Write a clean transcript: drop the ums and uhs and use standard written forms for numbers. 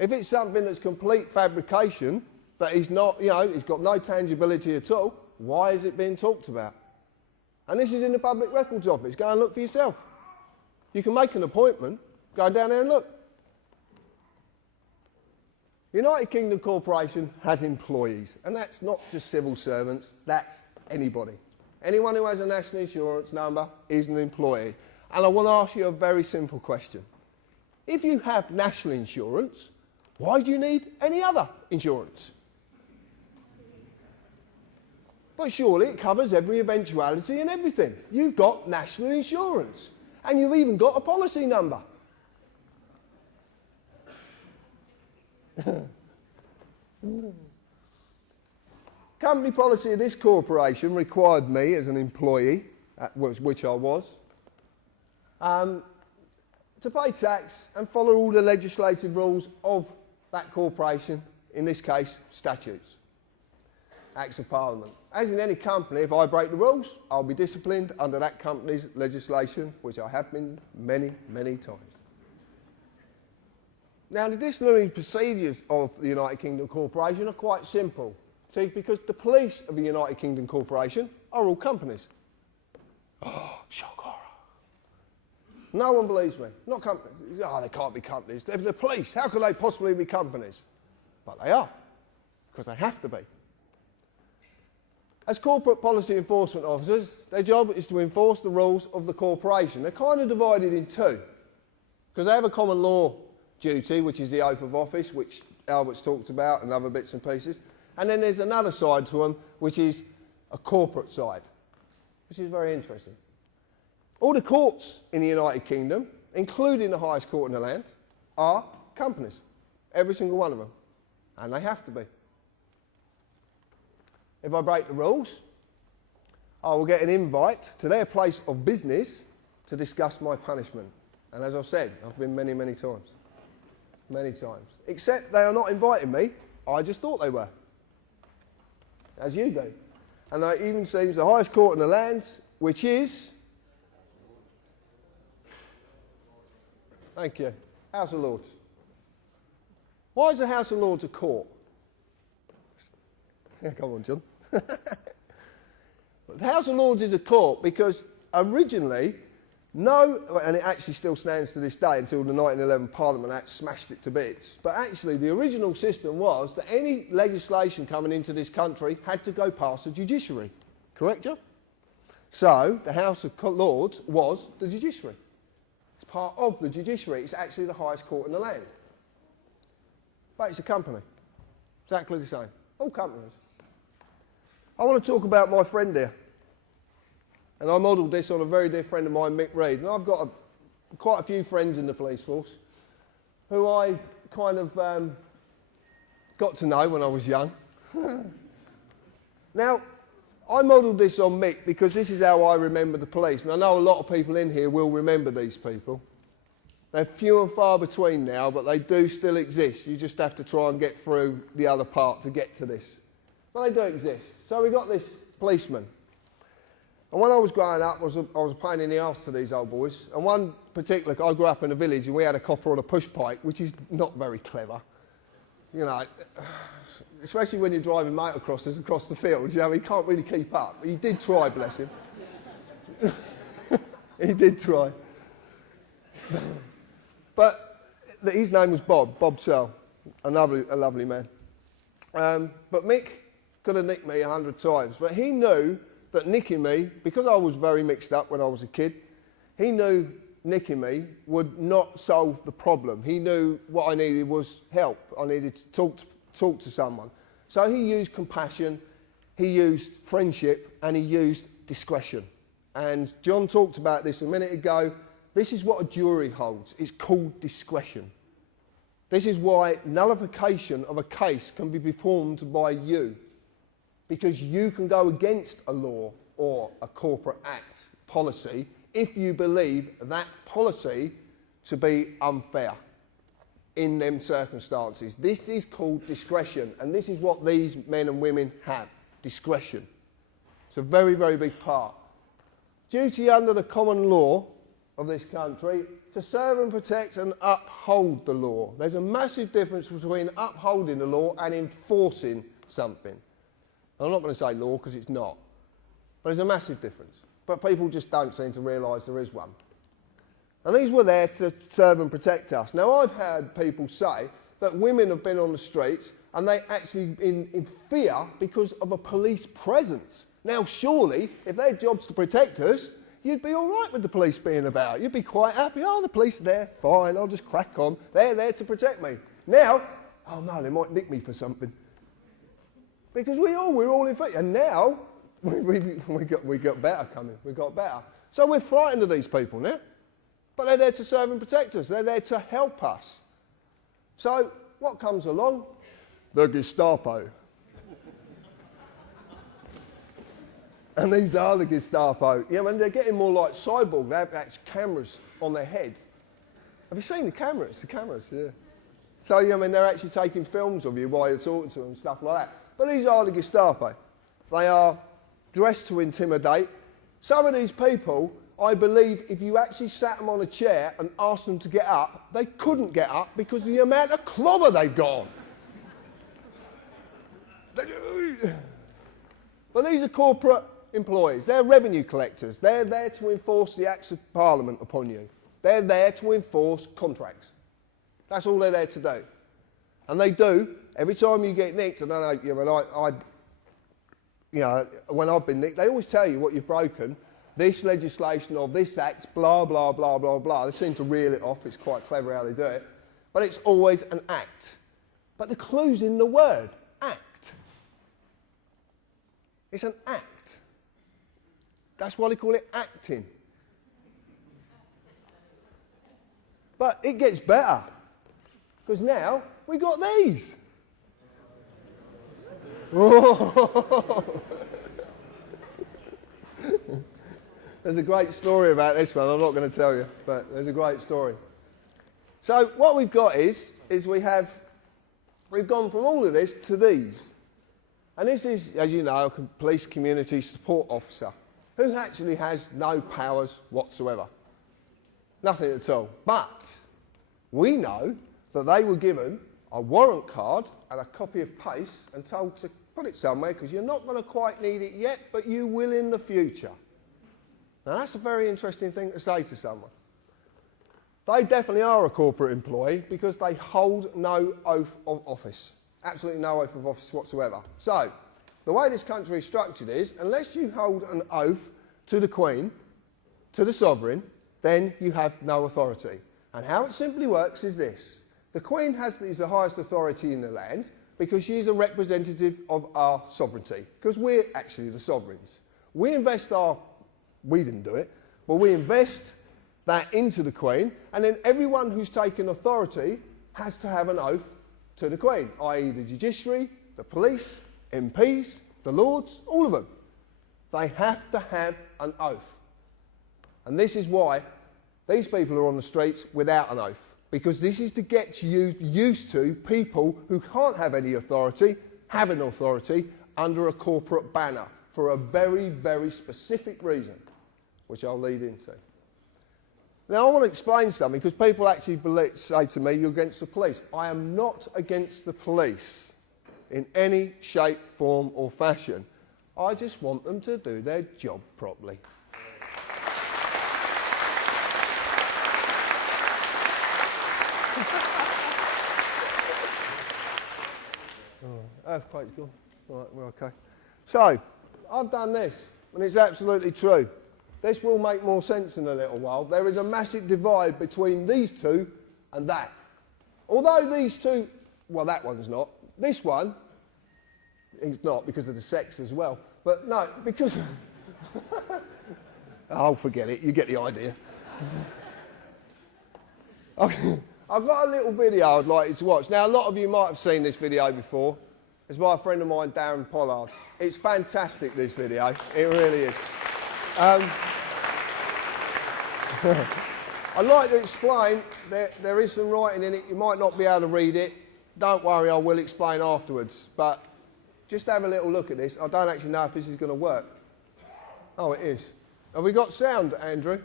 If it's something that's complete fabrication, that is not, you know, it's got no tangibility at all, why is it being talked about? And this is in the Public Records Office. Go and look for yourself. You can make an appointment, go down there and look. United Kingdom Corporation has employees, and that's not just civil servants, that's anybody. Anyone who has a national insurance number is an employee. And I want to ask you a very simple question. If you have national insurance, why do you need any other insurance? But surely it covers every eventuality and everything. You've got national insurance, and you've even got a policy number. Company policy of this corporation required me as an employee, which I was, to pay tax and follow all the legislative rules of that corporation, in this case, statutes, acts of parliament. As in any company, if I break the rules, I'll be disciplined under that company's legislation, which I have been many, many times. Now, the disciplinary procedures of the United Kingdom Corporation are quite simple. See, because the police of the United Kingdom Corporation are all companies. Oh, shock horror. No one believes me. Not companies. Oh, they can't be companies. They're the police. How could they possibly be companies? But they are, because they have to be. As corporate policy enforcement officers, their job is to enforce the rules of the corporation. They're kind of divided in two, because they have a common law duty, which is the oath of office, which Albert's talked about, and other bits and pieces. And then there's another side to them, which is a corporate side, which is very interesting. All the courts in the United Kingdom, including the highest court in the land, are companies. Every single one of them. And they have to be. If I break the rules, I will get an invite to their place of business to discuss my punishment. And as I've said, I've been many, many times. Many times. Except they are not inviting me. I just thought they were. As you do. And it even seems the highest court in the land, which is... Thank you. House of Lords. Why is the House of Lords a court? Yeah, come on, John. The House of Lords is a court because originally, and it actually still stands to this day until the 1911 Parliament Act smashed it to bits, but actually the original system was that any legislation coming into this country had to go past the judiciary. Correct, John? So, the House of Lords was the judiciary. It's part of the judiciary. It's actually the highest court in the land. But it's a company. Exactly the same. All companies. I want to talk about my friend here. And I modelled this on a very dear friend of mine, Mick Reed. And I've got quite a few friends in the police force who I kind of got to know when I was young. Now, I modelled this on Mick because this is how I remember the police. And I know a lot of people in here will remember these people. They're few and far between now, but they do still exist. You just have to try and get through the other part to get to this. But they do exist. So we got this policeman. And when I was growing up, I was a pain in the arse to these old boys. And one particular, I grew up in a village and we had a copper on a push bike, which is not very clever. You know, especially when you're driving motocrossers across the field, you know, he can't really keep up. He did try, bless him. He did try. But his name was Bob Searle, a lovely man. But Mick could have nicked me 100 times, but he knew that nicking me, because I was very mixed up when I was a kid, he knew nicking me would not solve the problem. He knew what I needed was help. I needed to talk to someone. So he used compassion, he used friendship, and he used discretion. And John talked about this a minute ago. This is what a jury holds. It's called discretion. This is why nullification of a case can be performed by you, because you can go against a law or a corporate act policy if you believe that policy to be unfair in them circumstances. This is called discretion, and this is what these men and women have, discretion. It's a very, very big part. Duty under the common law of this country to serve and protect and uphold the law. There's a massive difference between upholding the law and enforcing something. I'm not going to say law because it's not, but there's a massive difference. But people just don't seem to realise there is one. And these were there to serve and protect us. Now, I've heard people say that women have been on the streets and they actually in fear because of a police presence. Now, surely, if their job's to protect us, you'd be all right with the police being about. You'd be quite happy. Oh, the police are there. Fine, I'll just crack on. They're there to protect me. Now, oh no, they might nick me for something. Because we're all in fear. And now, we got better coming. We got better. So we're frightened of these people now. But they're there to serve and protect us. They're there to help us. So what comes along? The Gestapo. And these are the Gestapo. Yeah, and they're getting more like cyborg. They have actual cameras on their head. Have you seen the cameras? The cameras, yeah. So, I mean, they're actually taking films of you while you're talking to them and stuff like that. But these are the Gestapo. They are dressed to intimidate. Some of these people, I believe, if you actually sat them on a chair and asked them to get up, they couldn't get up because of the amount of clobber they've got on. But these are corporate employees. They're revenue collectors. They're there to enforce the acts of Parliament upon you. They're there to enforce contracts. That's all they're there to do. And they do. Every time you get nicked, I don't know, when I've been nicked, they always tell you what you've broken. This legislation or this act, blah, blah, blah, blah, blah. They seem to reel it off. It's quite clever how they do it. But it's always an act. But the clue's in the word, act. It's an act. That's why they call it acting. But it gets better. Because now we got these. There's a great story about this one. I'm not going to tell you, but there's a great story. So what we've got is we've gone from all of this to these. And this is, as you know, a police community support officer who actually has no powers whatsoever. Nothing at all. But we know that they were given a warrant card and a copy of PACE and told to put it somewhere because you're not going to quite need it yet, but you will in the future. Now that's a very interesting thing to say to someone. They definitely are a corporate employee because they hold no oath of office. Absolutely no oath of office whatsoever. So, the way this country is structured is, unless you hold an oath to the Queen, to the Sovereign, then you have no authority. And how it simply works is this. The Queen is the highest authority in the land because she is a representative of our sovereignty, because we're actually the sovereigns. We didn't do it, but we invest that into the Queen, and then everyone who's taken authority has to have an oath to the Queen, i.e. the judiciary, the police, MPs, the Lords, all of them. They have to have an oath. And this is why these people are on the streets without an oath, because this is to get you used to people who can't have any authority, having authority under a corporate banner for a very, very specific reason, which I'll lead into. Now, I want to explain something, because people actually say to me, you're against the police. I am not against the police in any shape, form or fashion. I just want them to do their job properly. Earthquake's gone. All right, we're okay. So, I've done this, and it's absolutely true. This will make more sense in a little while. There is a massive divide between these two and that. Although these two, well, that one's not. This one, he's not because of the sex as well. But no, because... Oh, forget it. You get the idea. I've got a little video I'd like you to watch. Now, a lot of you might have seen this video before. It's by a friend of mine, Darren Pollard. It's fantastic, this video. It really is. I'd like to explain, there is some writing in it. You might not be able to read it. Don't worry, I will explain afterwards. But just have a little look at this. I don't actually know if this is going to work. Oh, it is. Have we got sound, Andrew?